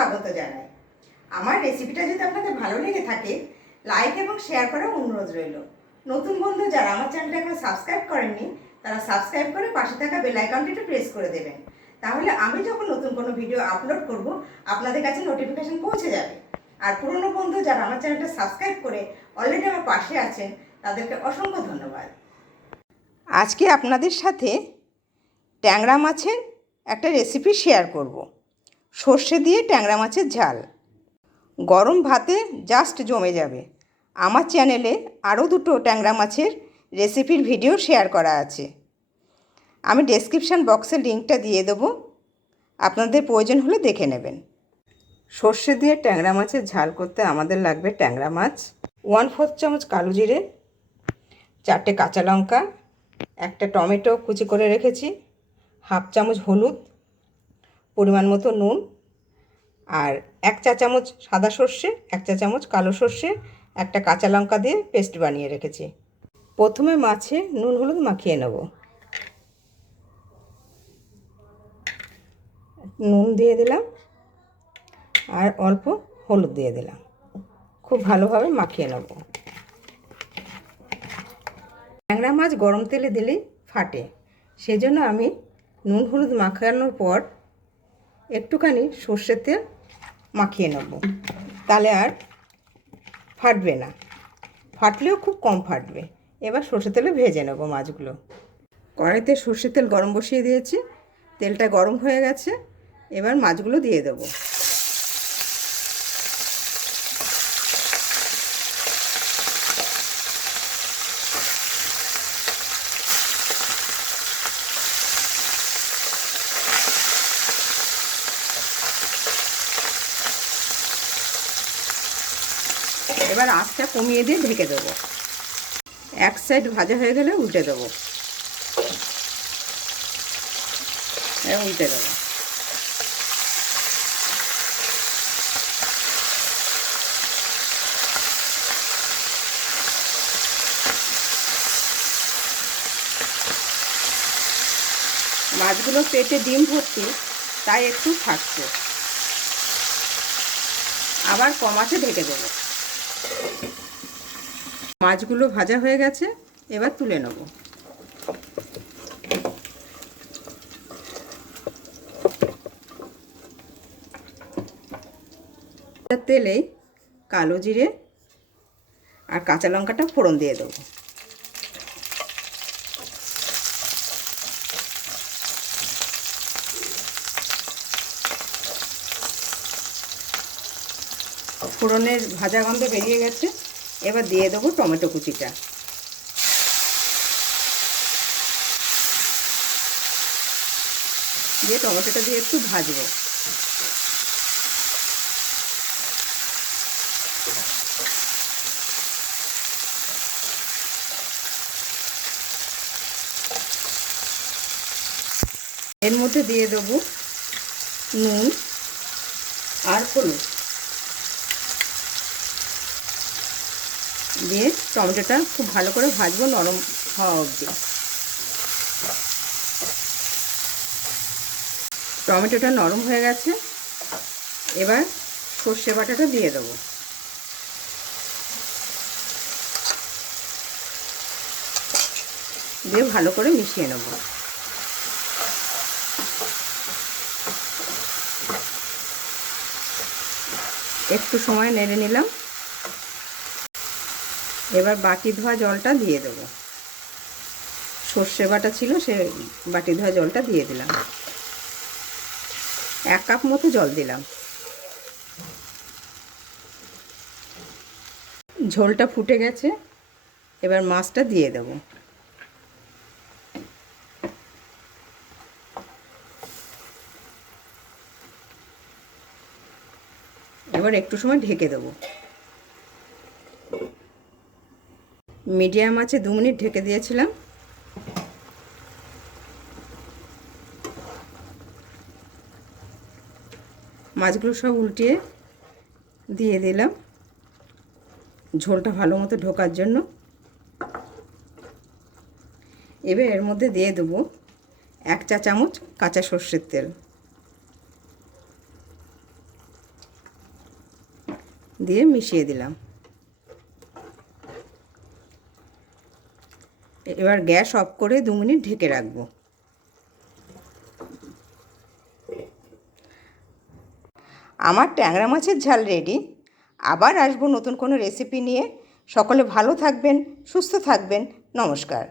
স্বাগত জানাই। আমার রেসিপিটা যদি আপনাদের ভালো লেগে থাকে লাইক এবং শেয়ার করার অনুরোধ রইল। নতুন বন্ধু যারা আমার চ্যানেলটা এখনো সাবস্ক্রাইব করেননি তারা সাবস্ক্রাইব করে পাশে থাকা বেল আইকনটি একটু প্রেস করে দেবেন। তাহলে আমি যখন নতুন কোনো ভিডিও আপলোড করব আপনাদের কাছে নোটিফিকেশন পৌঁছে যাবে। আর পুরনো বন্ধু যারা আমার চ্যানেলটা সাবস্ক্রাইব করে অলরেডি আমার পাশে আছেন তাদেরকে অসংখ্য ধন্যবাদ। আজকে আপনাদের সাথে ট্যাংরা মাছের একটা রেসিপি শেয়ার করব। সর্ষে দিয়ে ট্যাংরা মাছের ঝাল গরম ভাতে জাস্ট জমে যাবে। আমার চ্যানেলে আরও দুটো ট্যাংরা মাছের রেসিপির ভিডিও শেয়ার করা আছে, আমি ডেসক্রিপশান বক্সে লিঙ্কটা দিয়ে দেবো, আপনাদের প্রয়োজন হলে দেখে নেবেন। সর্ষে দিয়ে ট্যাংরা মাছের ঝাল করতে আমাদের লাগবে ট্যাংরা মাছ, 1/4 চামচ কালো জিরে, 4টে কাঁচা লঙ্কা, একটা টমেটো কুচি করে রেখেছি, 1/2 চামচ হলুদ, পরিমাণ মতো নুন, আর 1 চা চামচ সাদা সর্ষে, 1 চা চামচ কালো সর্ষে, একটা কাঁচা লঙ্কা দিয়ে পেস্ট বানিয়ে রেখেছি। প্রথমে মাছে নুন হলুদ মাখিয়ে নেব। নুন দিয়ে দিলাম আর অল্প হলুদ দিয়ে দিলাম, খুব ভালোভাবে মাখিয়ে নেব। ট্যাংরা মাছ গরম তেলে দিলেই ফাটে, সেজন্য আমি নুন হলুদ মাখানোর পর একটুখানি সর্ষের তেল মাখিয়ে নেব, তাহলে আর ফাটবে না, ফাটলেও খুব কম ফাটবে। এবার সর্ষের তেলে ভেজে নেব মাছগুলো। কড়াইতে সর্ষের তেল গরম বসিয়ে দিয়েছি, তেলটা গরম হয়ে গেছে, এবার মাছগুলো দিয়ে দেবো। এবার আঁচটা কমিয়ে দিয়ে ঢেকে দেবো। এক সাইড ভাজা হয়ে গেলে উল্টে দেবো, উল্টে দেবো। মাছগুলো পেটে ডিম ভর্তি, তাই একটু থাকছে, আবার কম আঁচে ঢেকে দেবো। মাছগুলো ভাজা হয়ে গেছে, এবার তুলে নেব। তেলেই কালো জিরে আর কাঁচা লঙ্কাটা ফোড়ন দিয়ে দেবো। ফোড়নের ভাজা গন্ধ বেরিয়ে গেছে, এবার দিয়ে দেবো টমেটো কুচিটা। দিয়ে টমেটোটা দিয়ে একটু ভাজবো। এর মধ্যে দিয়ে দেবো নুন আর হলুদ, দিয়ে টমেটোটা খুব ভালো করে ভাজবো নরম হওয়া অবধি। টমেটোটা নরম হয়ে গেছে, এবার সর্ষে বাটাটা দিয়ে দেবো। দিয়ে ভালো করে মিশিয়ে নেব। একটু সময় নেড়ে নিলাম, এবার বাটি ধোয়া জলটা দিয়ে দেবো। সর্ষে বাটা ছিল, সে বাটি ধোয়া জলটা দিয়ে দিলাম। 1 কাপ মতো জল দিলাম। ঝোলটা ফুটে গেছে, এবার মাছটা দিয়ে দেব। এবার একটু সময় ঢেকে দেব। মিডিয়াম আছে 2 মিনিট ঢেকে দিয়েছিলাম। মাছগুলো সব উল্টিয়ে দিয়ে দিলাম ঝোলটা ভালো মতো ঢোকার জন্য। এবার এর মধ্যে দিয়ে দেবো 1 চা চামচ কাঁচা সর্ষের তেল। দিয়ে মিশিয়ে দিলাম। এবার গ্যাস অফ করে 2 মিনিট ঢেকে রাখবো। আমার ট্যাংরা মাছের ঝাল রেডি। আবার আসবো নতুন কোনো রেসিপি নিয়ে। সকলে ভালো থাকবেন, সুস্থ থাকবেন। নমস্কার।